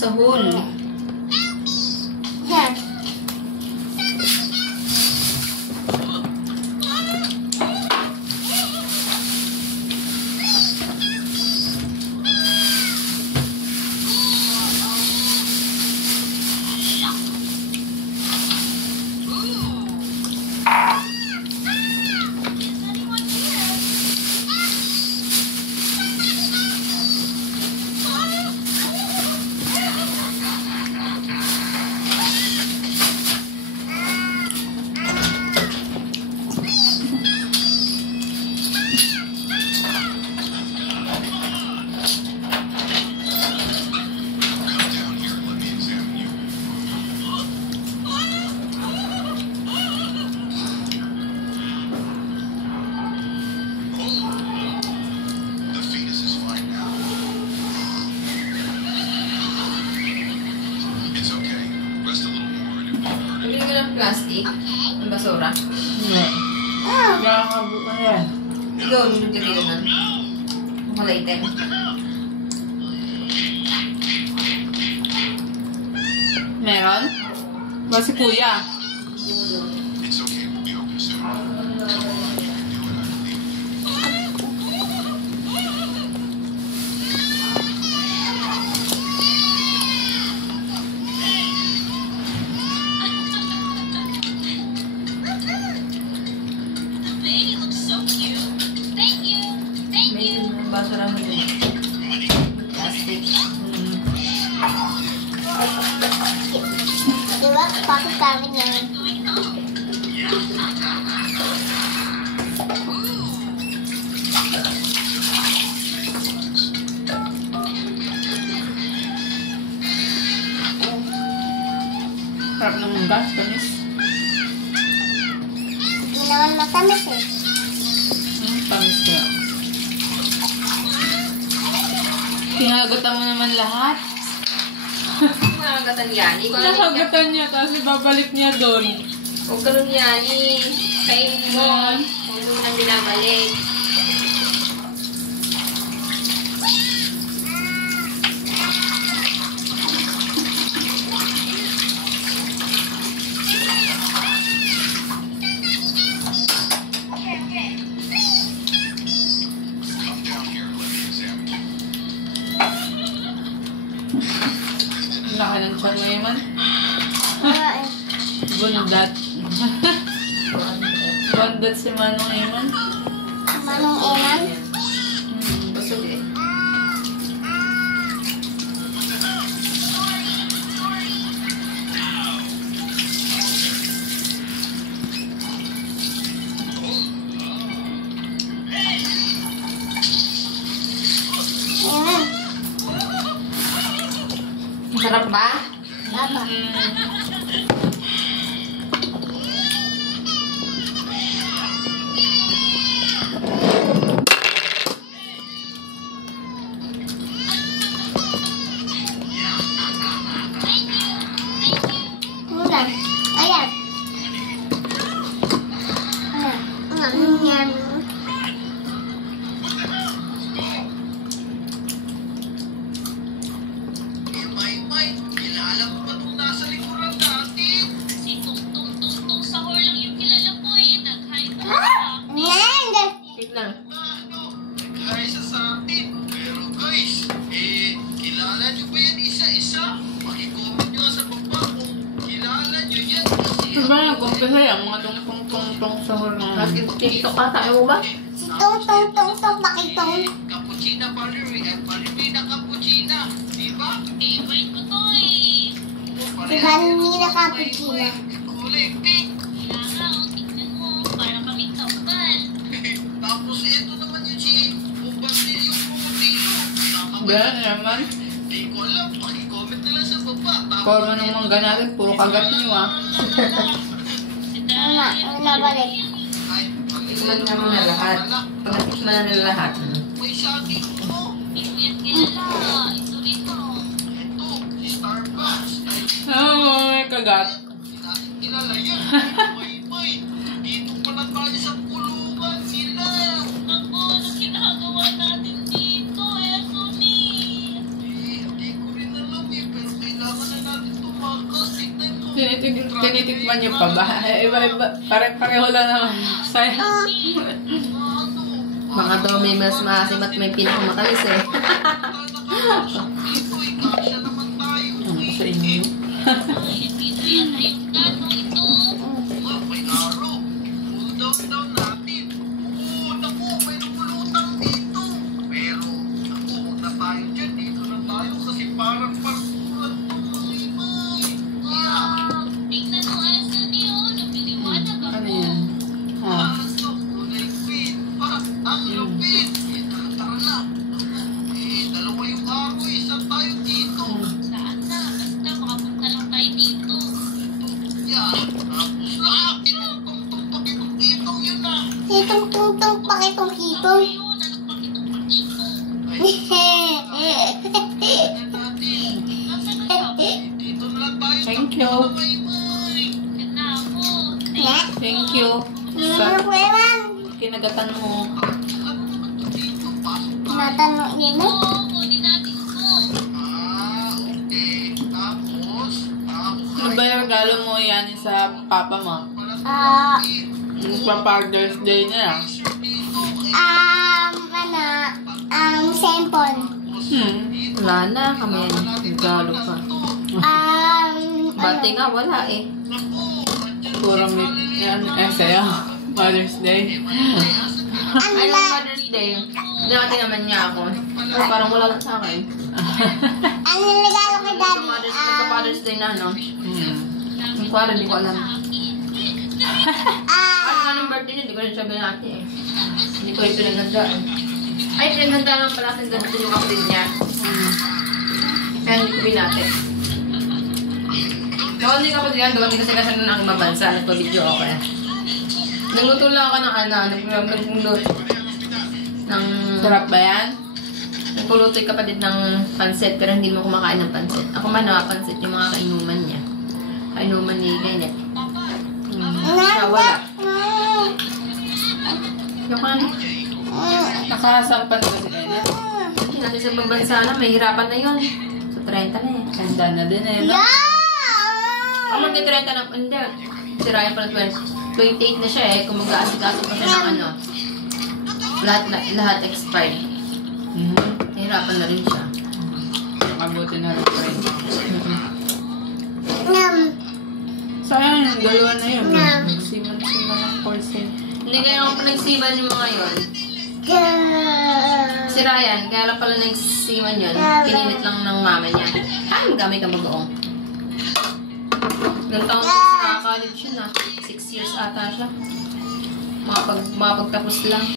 sa hole. Yan. Plastic? Ang basura? Hindi. Nakakabot na yan. Ikaw, naglagay ka nun. Kulay item. Meron? Ba si Kuya? Basura mo din. Plastic. Diba? Bakit kami yan? Harap ng gas, tamis. Hindi naman matamis eh. Tamis kaya. Kinagatan mo naman lahat. Nakagatan yan. Nakagatan niya, tapos ibabalik niya doon. Huwag ganun yan. Kainin mo. Huwag mo nang binabalik. Laki ng tiyan mo yaman. Wala eh. Bundat. Bundat si Manong yaman. Manong Eman. Busog eh. Eman. Masarap ba? Baba. Ulan. Ayan. Ayan. Wait lang. Nagkaisa sa atin. Pero guys, kilala nyo ba yan isa-isa? Pakicomment nyo sa baba kung kilala nyo yan. Diba nag-umpisa yan? Mga tong sahur na. Bakit TikTok ka? Tayo mo ba? Si Tong Pakitong. Cappuccina Valerie at Valerina Cappuccina. Diba? Favorite ko to eh. Si Valentina Cappuccina. Kulay pink. Kailangan, tignan mo. Para kaming kapal. Tapos ito naman yung si Bubasil yung Pumutino. Tama ba? Ganun naman. Di ko alam. Pakicomment nila sa baba. Forma ng mangga natin, puro kagat niyo ah. Ano balik? Ay, Tikman nga muna lahat. Pag natikman na nila lahat. may saging mo. Hindi ko yan kilala. Ito ito. Ito, si Starbucks. Ay, Oo, may kagat. natin kilala yan. May. Dito pala tayo sa kulungan sila. Ako, anong ginagawa natin dito? Eto ni. Hindi ko rin alam eh, pero Tinitikman niyo pa ba? Iba-iba. Pare-pareho lang naman. Sayang. Mga daw may mas maasim at may pinakamatalis eh. Ano sa inyo? Dito yan ay gano ito. May araw. Cool-down natin. Oo, naku, may lumulutang dito. Pero, naku, huwag na tayo dyan. Dito na tayo kasi parang parkulan itong mga imay. Tingnan mo asa niyo. Napiliwanag ako. Ano yan? Ah. Pasok, kulay queen. Ang lupit. Tara na. Dalawa yung araw. Isa tayo dito. Saan na? Basta makapunta lang tayo dito. Yan. Tapos lahat. Itong pakitong-kitong yun na. Itong tung pakitong kitong. Ayun, ano pang itong dito? Tignan natin. Nasaan na siya? Dito na lang tayo. Thank you. Maymay. Yan na ako. Thank you. Ano Sa po naman? kinagatan mo. Ano naman to dito? Pasok tayo. Tinatanong niya mo? Oo, kunin natin ito. Okay. Tapos. Ano ba yung regalo mo yan sa papa mo? Pa-Father's Day na. Sempon. Wala na. Kami yan. Regalo pa. Bati nga wala eh. Puro meat. Yan. Sa'yo. Father's Day. Ay, nung Mother's Day. Dati naman niya ako. Oh, parang wala lang sa akin. Ano regalo kay Daddy? Nagka-Father's Day na, no? Yung kwara, hindi ko alam. Ano nga ng birthday niya, hindi ko rin siya binati eh. Hindi ko rin pinaghandaan. Ay, pinaghandaan naman pala kasi ganito yung kapatid niya. Kaya hindi ko binati. Gawin din kapatid yan, gawin din kasi ng mabansa, nagpa-video ako eh. Nagluto lang ako ng nagluto ng... Sarap ba yan? Nagpuluto yung kapatid ng pansit, pero hindi mo kumakain ng pansit. Ako man nakapansit yung mga kainuman niya. Kainuman ni Gaynet. Siya wala. Yung ano? Nakasampan ko si Kenneth. Hindi natin sa ibang bansa na, may hirapan na yun. So, 30 na eh. Handa na din eh. No? Yeah! Ano mag 30 na? Hindi. Si Ryan pala 28 na siya eh. Kung mag-aasikaso pa siya ng ano. Lahat expired. Nahirapan na rin siya. Mabuti na rin pa rin. Nam. Sayang yung dalawa na yun. Nagsiman-siman ng course eh. Hindi kaya ako nagsiman yung mga yun. Si Ryan, kaya lang pala nagsiman yun. Kininit lang ng mama niya. Ay, magamay ka mag-oong. Nung taong sa college yun ah. 6 years ata siya. Mga pagtapos lang.